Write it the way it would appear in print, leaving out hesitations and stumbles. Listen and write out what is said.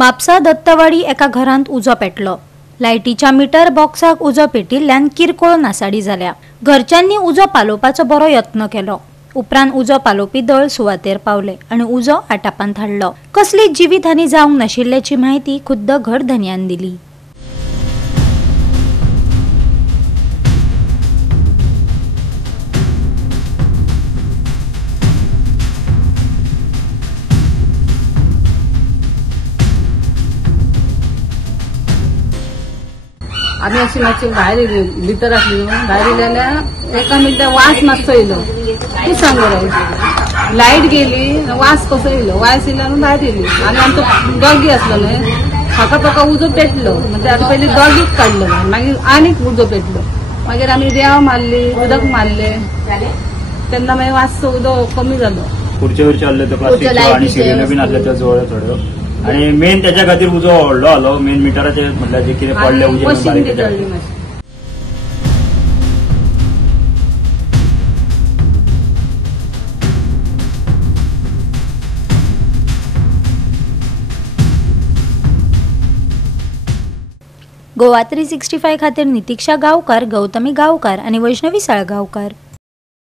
म्हापसा दत्तवाडी एका घरांत उजो पेटलो। लायटीच्या मीटर बॉक्साक उजो पेटिल्ल्यान किरकोळ नासाडी जाल्या। घरच्यांनी उजो पालोवपाचो बरो यत्न केलो। उपरांत उजो पालोवपी दळ सुवातेर पावले आनी उजो आटापांत हाडलो। कसली जिवीतहानी जावंक नाशिल्ल्याची म्हायती खुद्द घरधन्यान दिली। आम्ही अशी मातशी भायर भितर आसली न्हू, भायर येयल्यार एका मिनटाक वास मातसो येयलो। तूं सांग बरें, लायट गेली, वास कसो येयलो, वास येयलो आनी भायर येयली। आनी आमचो डॉगी आसलो न्हय, फाका उजो पेटलो। म्हणजे आमी पयलीं डॉगीक काडलो, मागीर आनीक उजो पेटलो। मागीर आमी रेंव मारली, उदक मारले, तेन्ना मागीर वास उदक कमी जालो। खुर्च्यो आसल्यो त्यो प्लास्टिकच्यो आनी सिरियल्यो बीन आसल्यो त्यो जवळ थोड्यो। आणि मेन त्याच्या खातीर उजो व्हडलो आलो। मेन मिटराचे म्हटल्यार जे कितें पडले उजेड गोवा 365 खातीर नितीक्षा गांवकार, गौतमी गांवकार आणि वैष्णवी साळगांवकार।